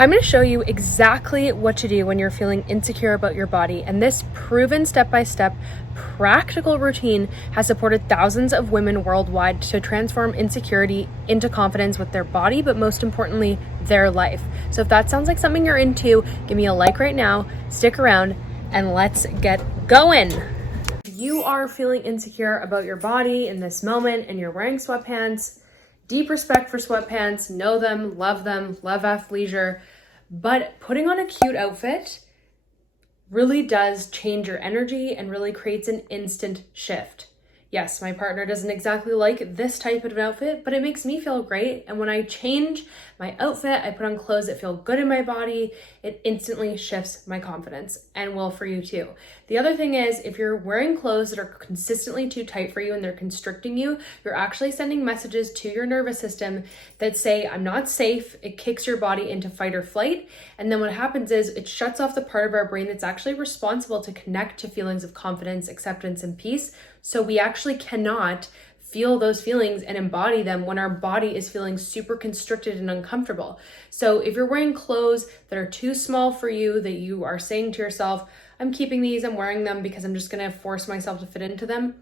I'm going to show you exactly what to do when you're feeling insecure about your body, and this proven step-by-step practical routine has supported thousands of women worldwide to transform insecurity into confidence with their body, but most importantly, their life. So if that sounds like something you're into, give me a like right now, stick around, and let's get going. If you are feeling insecure about your body in this moment and you're wearing sweatpants, deep respect for sweatpants, know them, love athleisure, but putting on a cute outfit really does change your energy and really creates an instant shift. Yes, my partner doesn't exactly like this type of outfit, but it makes me feel great. And when I change my outfit, I put on clothes that feel good in my body, it instantly shifts my confidence, and will for you too. The other thing is, if you're wearing clothes that are consistently too tight for you and they're constricting you, you're actually sending messages to your nervous system that say, I'm not safe. It kicks your body into fight or flight. And then what happens is it shuts off the part of our brain that's actually responsible to connect to feelings of confidence, acceptance, and peace. So we actually cannot feel those feelings and embody them when our body is feeling super constricted and uncomfortable. So if you're wearing clothes that are too small for you, that you are saying to yourself, I'm keeping these, I'm wearing them because I'm just going to force myself to fit into them,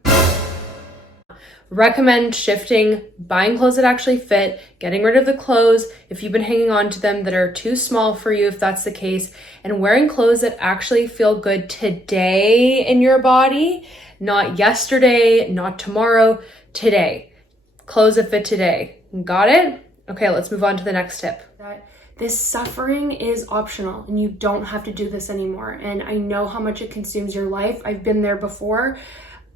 recommend shifting, buying clothes that actually fit, getting rid of the clothes if you've been hanging on to them that are too small for you, if that's the case, and wearing clothes that actually feel good today in your body, not yesterday, not tomorrow, today. Clothes that fit today. Got it? Okay, let's move on to the next tip. This suffering is optional and you don't have to do this anymore. And I know how much it consumes your life. I've been there before.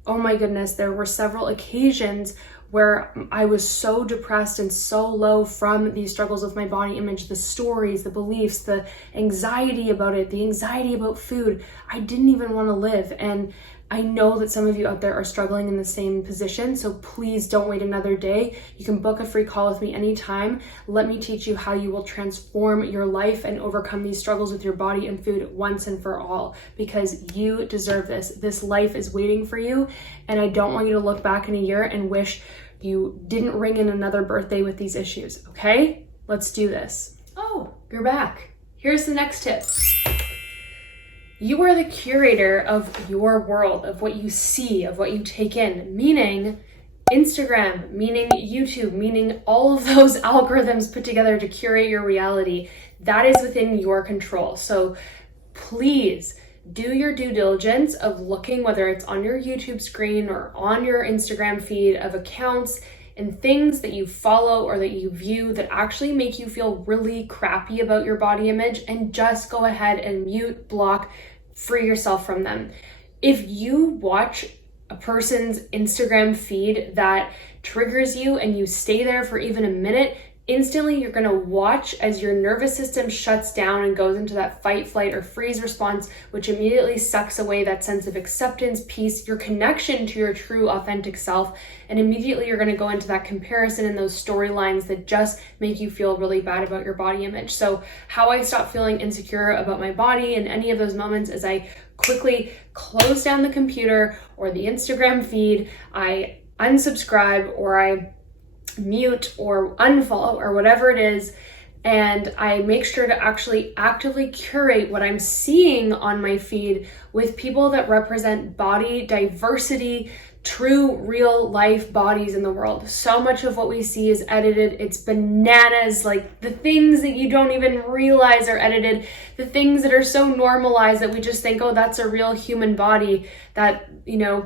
Oh my goodness, there were several occasions where I was so depressed and so low from these struggles with my body image, the stories, the beliefs, the anxiety about it, the anxiety about food. I didn't even want to live. And I know that some of you out there are struggling in the same position, so please don't wait another day. You can book a free call with me anytime. Let me teach you how you will transform your life and overcome these struggles with your body and food once and for all, because you deserve this. This life is waiting for you, and I don't want you to look back in a year and wish you didn't ring in another birthday with these issues, okay? Let's do this. Oh, you're back. Here's the next tip. You are the curator of your world, of what you see, of what you take in, meaning Instagram, meaning YouTube, meaning all of those algorithms put together to curate your reality. That is within your control. So please do your due diligence of looking, whether it's on your YouTube screen or on your Instagram feed, of accounts and things that you follow or that you view that actually make you feel really crappy about your body image, and just go ahead and mute, block, free yourself from them. If you watch a person's Instagram feed that triggers you and you stay there for even a minute, instantly you're going to watch as your nervous system shuts down and goes into that fight, flight, or freeze response, which immediately sucks away that sense of acceptance, peace, your connection to your true authentic self. And immediately you're going to go into that comparison and those storylines that just make you feel really bad about your body image. So how I stop feeling insecure about my body in any of those moments is I quickly close down the computer or the Instagram feed, I unsubscribe, or I mute or unfollow or whatever it is, and I make sure to actually actively curate what I'm seeing on my feed with people that represent body diversity, true real life bodies in the world. So much of what we see is edited. It's bananas, like the things that you don't even realize are edited, the things that are so normalized that we just think, oh, that's a real human body, that,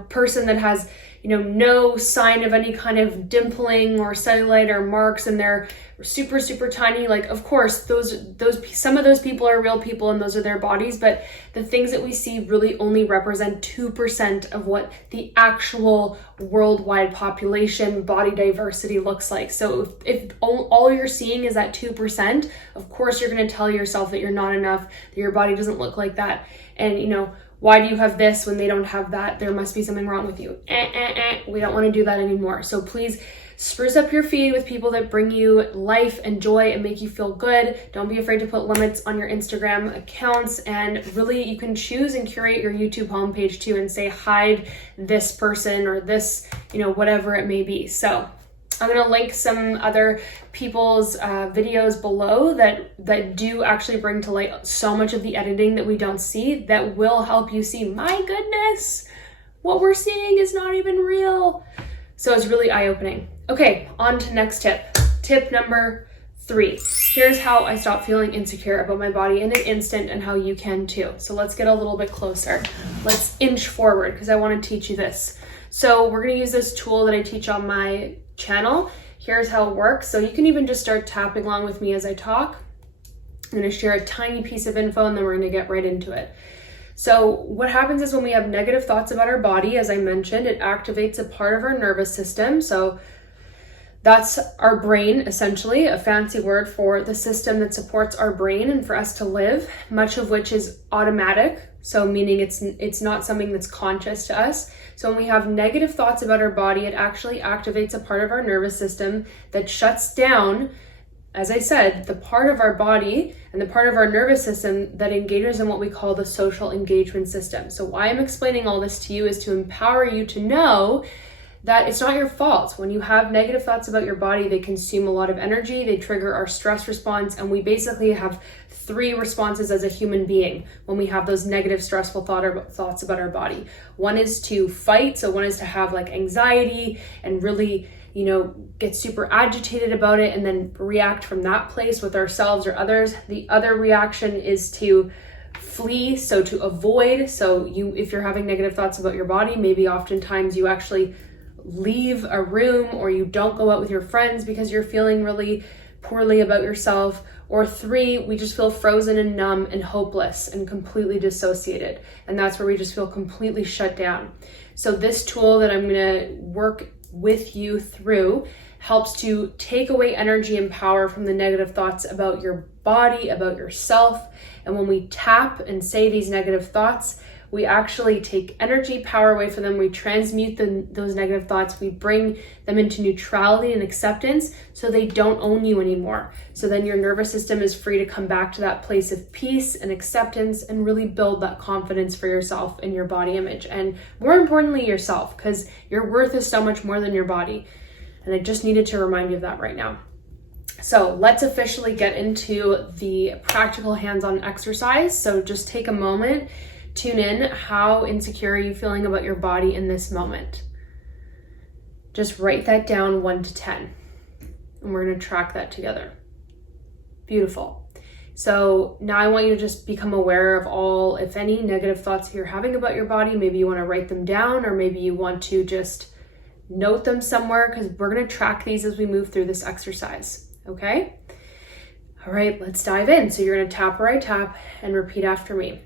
person that has no sign of any kind of dimpling or cellulite or marks, and they're super, super tiny. Like, of course, some of those people are real people and those are their bodies, but the things that we see really only represent 2% of what the actual worldwide population body diversity looks like. So if all you're seeing is that 2%, of course you're going to tell yourself that you're not enough, that your body doesn't look like that. And, why do you have this when they don't have that? There must be something wrong with you. We don't want to do that anymore. So please spruce up your feed with people that bring you life and joy and make you feel good. Don't be afraid to put limits on your Instagram accounts. And really, you can choose and curate your YouTube homepage too and say, hide this person or this, whatever it may be. So I'm going to link some other people's videos below that do actually bring to light so much of the editing that we don't see, that will help you see, my goodness, what we're seeing is not even real. So it's really eye-opening. Okay, on to next tip. Tip number 3. Here's how I stopped feeling insecure about my body in an instant, and how you can too. So let's get a little bit closer. Let's inch forward because I want to teach you this. So we're going to use this tool that I teach on my channel. Here's how it works. So you can even just start tapping along with me as I talk. I'm going to share a tiny piece of info and then we're going to get right into it. So what happens is when we have negative thoughts about our body, as I mentioned, it activates a part of our nervous system. So that's our brain, essentially, a fancy word for the system that supports our brain and for us to live, much of which is automatic. So meaning it's not something that's conscious to us. So when we have negative thoughts about our body, it actually activates a part of our nervous system that shuts down, as I said, the part of our body and the part of our nervous system that engages in what we call the social engagement system. So why I'm explaining all this to you is to empower you to know that it's not your fault. When you have negative thoughts about your body, they consume a lot of energy, they trigger our stress response, and we basically have 3 responses as a human being when we have those negative, stressful thoughts about our body. One is to fight, so one is to have like anxiety and really, get super agitated about it and then react from that place with ourselves or others. The other reaction is to flee, so to avoid. So if you're having negative thoughts about your body, maybe oftentimes you actually leave a room or you don't go out with your friends because you're feeling really poorly about yourself. Or 3, we just feel frozen and numb and hopeless and completely dissociated. And that's where we just feel completely shut down. So this tool that I'm going to work with you through helps to take away energy and power from the negative thoughts about your body, about yourself. And when we tap and say these negative thoughts, we actually take energy, power away from them. We transmute those negative thoughts. We bring them into neutrality and acceptance so they don't own you anymore. So then your nervous system is free to come back to that place of peace and acceptance and really build that confidence for yourself and your body image. And more importantly, yourself, because your worth is so much more than your body. And I just needed to remind you of that right now. So let's officially get into the practical hands-on exercise. So just take a moment. Tune in. How insecure are you feeling about your body in this moment? Just write that down 1 to 10. And we're going to track that together. Beautiful. So now I want you to just become aware of all, if any, negative thoughts you're having about your body. Maybe you want to write them down, or maybe you want to just note them somewhere, because we're going to track these as we move through this exercise. Okay? All right, let's dive in. So you're going to tap where I tap and repeat after me.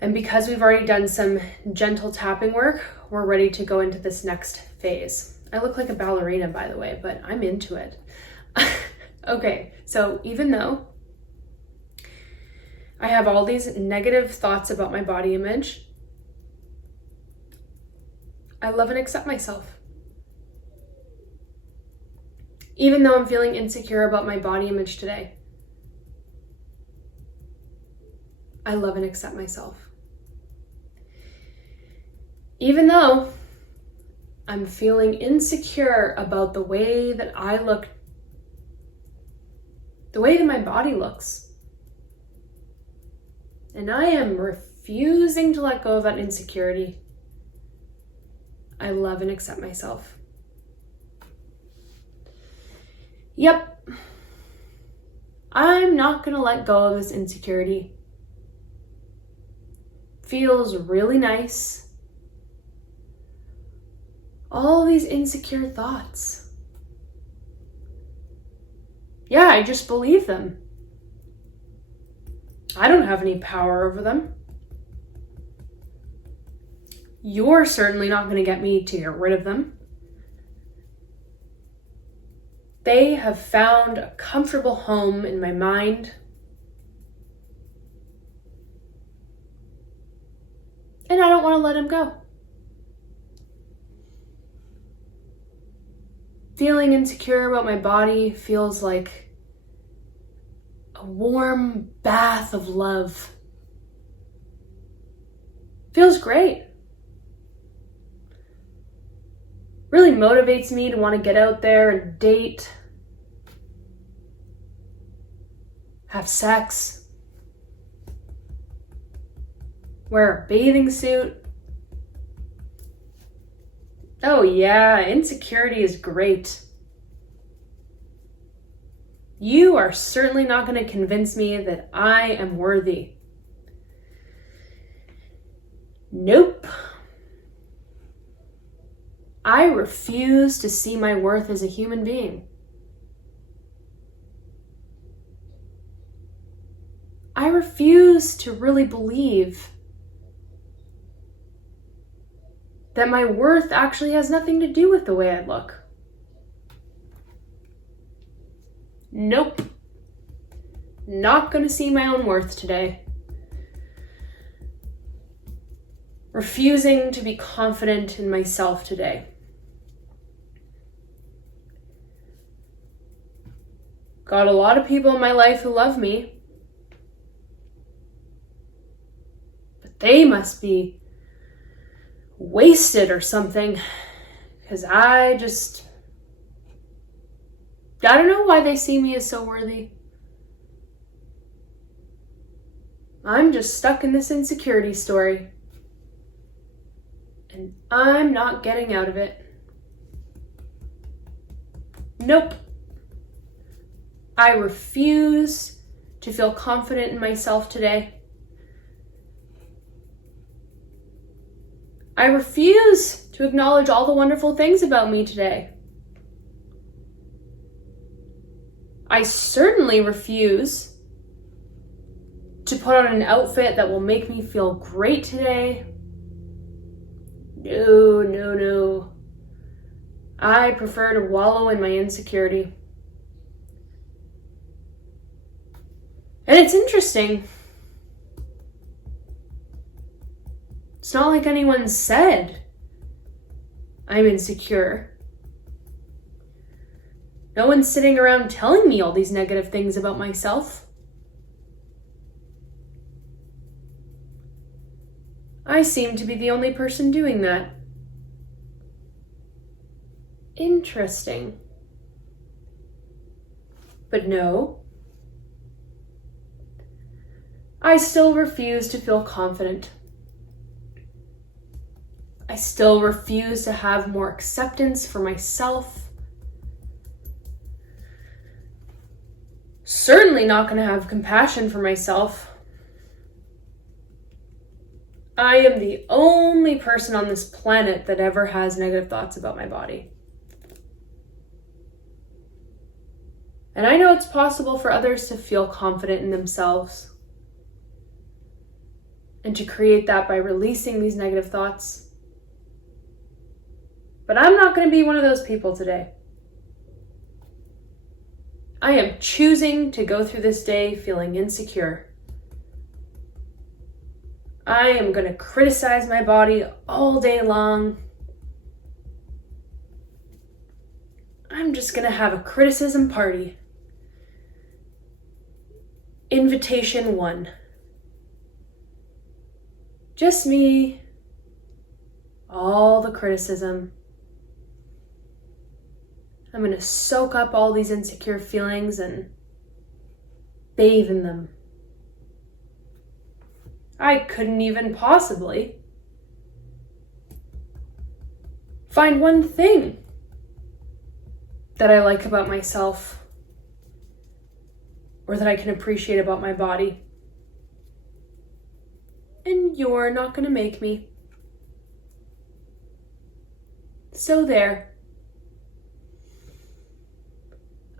And because we've already done some gentle tapping work, we're ready to go into this next phase. I look like a ballerina, by the way, but I'm into it. Okay, so even though I have all these negative thoughts about my body image, I love and accept myself. Even though I'm feeling insecure about my body image today, I love and accept myself. Even though I'm feeling insecure about the way that I look, the way that my body looks, and I am refusing to let go of that insecurity, I love and accept myself. Yep, I'm not gonna let go of this insecurity. Feels really nice. All these insecure thoughts. Yeah, I just believe them. I don't have any power over them. You're certainly not going to get me to get rid of them. They have found a comfortable home in my mind. And I don't want to let them go. Feeling insecure about my body feels like a warm bath of love. Feels great. really motivates me to want to get out there and date, have sex, wear a bathing suit. Oh yeah, insecurity is great. You are certainly not going to convince me that I am worthy. Nope. I refuse to see my worth as a human being. I refuse to really believe that my worth actually has nothing to do with the way I look. Nope. Not going to see my own worth today. Refusing to be confident in myself today. Got a lot of people in my life who love me, but they must be wasted or something, because I don't know why they see me as so worthy. I'm just stuck in this insecurity story, and I'm not getting out of it. Nope. I refuse to feel confident in myself today. I refuse to acknowledge all the wonderful things about me today. I certainly refuse to put on an outfit that will make me feel great today. No. I prefer to wallow in my insecurity. And it's interesting. It's not like anyone said I'm insecure. No one's sitting around telling me all these negative things about myself. I seem to be the only person doing that. Interesting. But no. I still refuse to feel confident. I still refuse to have more acceptance for myself. Certainly not going to have compassion for myself. I am the only person on this planet that ever has negative thoughts about my body. And I know it's possible for others to feel confident in themselves and to create that by releasing these negative thoughts. But I'm not going to be one of those people today. I am choosing to go through this day feeling insecure. I am going to criticize my body all day long. I'm just going to have a criticism party. Invitation 1. Just me. All the criticism. I'm going to soak up all these insecure feelings and bathe in them. I couldn't even possibly find one thing that I like about myself or that I can appreciate about my body. And you're not going to make me. So there.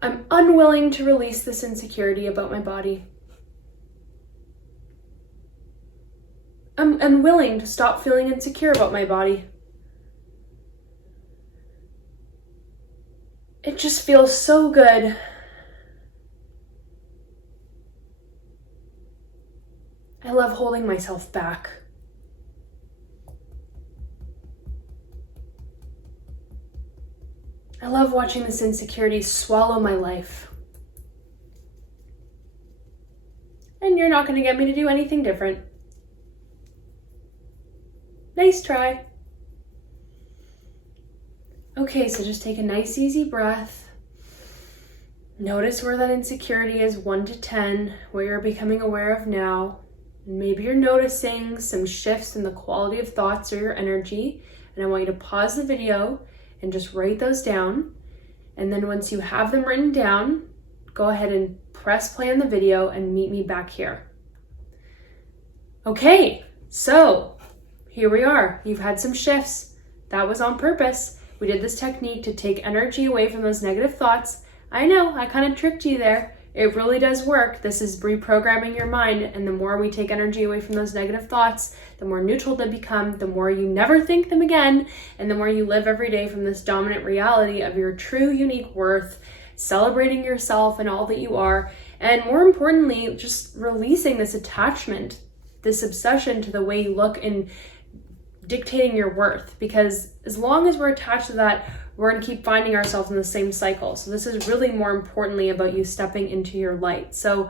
I'm unwilling to release this insecurity about my body. I'm unwilling to stop feeling insecure about my body. It just feels so good. I love holding myself back. I love watching this insecurity swallow my life. And you're not going to get me to do anything different. Nice try. Okay, so just take a nice easy breath. Notice where that insecurity is, 1 to 10, what you're becoming aware of now. Maybe you're noticing some shifts in the quality of thoughts or your energy. And I want you to pause the video and just write those down. And then once you have them written down, go ahead and press play on the video and meet me back here. Okay, so here we are. You've had some shifts. That was on purpose. We did this technique to take energy away from those negative thoughts. I know, I kind of tricked you there. It really does work. This is reprogramming your mind, and the more we take energy away from those negative thoughts, the more neutral they become, the more you never think them again, and the more you live every day from this dominant reality of your true unique worth, celebrating yourself and all that you are, and more importantly, just releasing this attachment, this obsession to the way you look and dictating your worth. Because as long as we're attached to that, we're going to keep finding ourselves in the same cycle. So this is really more importantly about you stepping into your light. So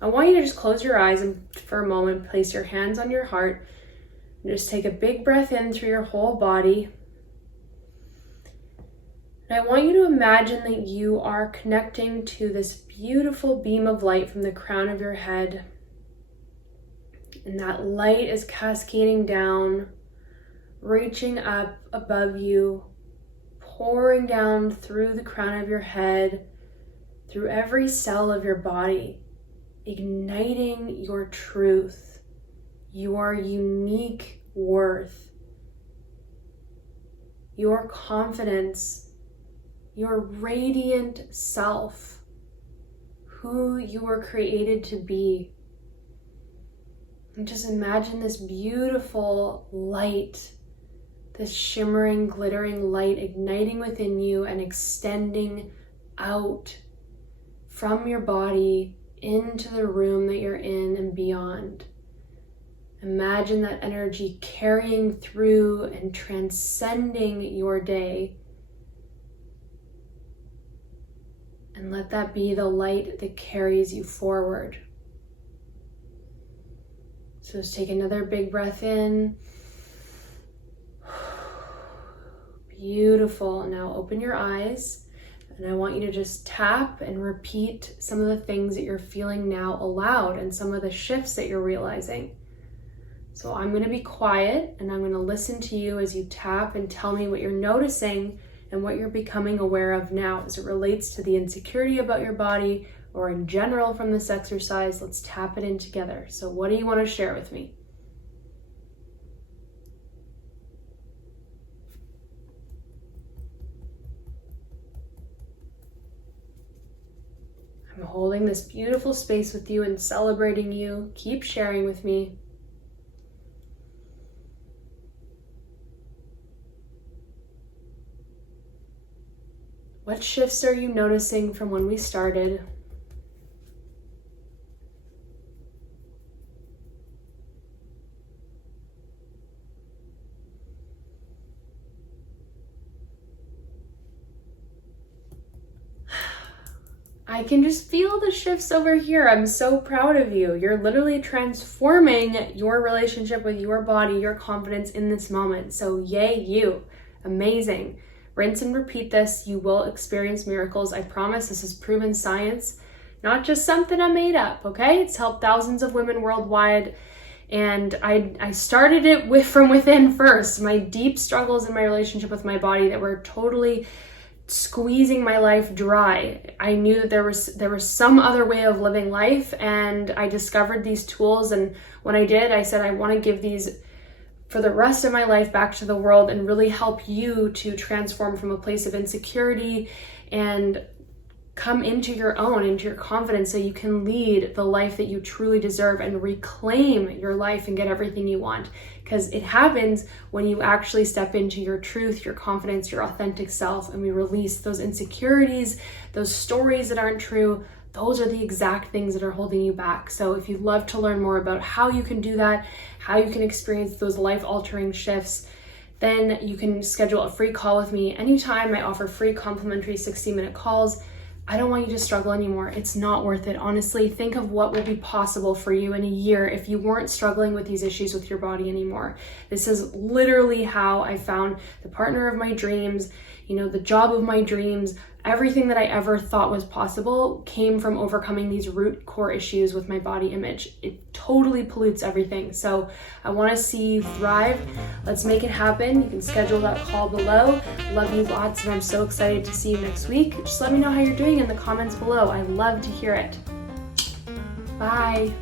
I want you to just close your eyes and for a moment, place your hands on your heart and just take a big breath in through your whole body. And I want you to imagine that you are connecting to this beautiful beam of light from the crown of your head. And that light is cascading down, reaching up above you, pouring down through the crown of your head, through every cell of your body, igniting your truth, your unique worth, your confidence, your radiant self, who you were created to be. And just imagine this beautiful light, this shimmering, glittering light igniting within you and extending out from your body into the room that you're in and beyond. Imagine that energy carrying through and transcending your day. And let that be the light that carries you forward. So just take another big breath in. Beautiful. Now open your eyes, and I want you to just tap and repeat some of the things that you're feeling now aloud and some of the shifts that you're realizing. So I'm going to be quiet and I'm going to listen to you as you tap and tell me what you're noticing and what you're becoming aware of now as it relates to the insecurity about your body or in general from this exercise. Let's tap it in together. So what do you want to share with me? I'm holding this beautiful space with you and celebrating you. Keep sharing with me. What shifts are you noticing from when we started? I can just feel the shifts over here. I'm so proud of you. You're literally transforming your relationship with your body, your confidence in this moment. So yay you. Amazing. Rinse and repeat this. You will experience miracles. I promise. This is proven science, not just something I made up, okay? It's helped thousands of women worldwide. And I started it from within first. My deep struggles in my relationship with my body that were totally squeezing my life dry. I knew that there was some other way of living life, and I discovered these tools. And when I did, I said I want to give these for the rest of my life back to the world and really help you to transform from a place of insecurity and come into your own, into your confidence, so you can lead the life that you truly deserve and reclaim your life and get everything you want. Because it happens when you actually step into your truth, your confidence, your authentic self, and we release those insecurities, those stories that aren't true. Those are the exact things that are holding you back. So if you'd love to learn more about how you can do that, how you can experience those life-altering shifts, then you can schedule a free call with me anytime. I offer free complimentary 60-minute calls. I don't want you to struggle anymore. It's not worth it. Honestly, think of what would be possible for you in a year if you weren't struggling with these issues with your body anymore. This is literally how I found the partner of my dreams. you know, the job of my dreams, everything that I ever thought was possible came from overcoming these root core issues with my body image. It totally pollutes everything. So I want to see you thrive. Let's make it happen. You can schedule that call below. Love you lots, and I'm so excited to see you next week. Just let me know how you're doing in the comments below. I love to hear it. Bye.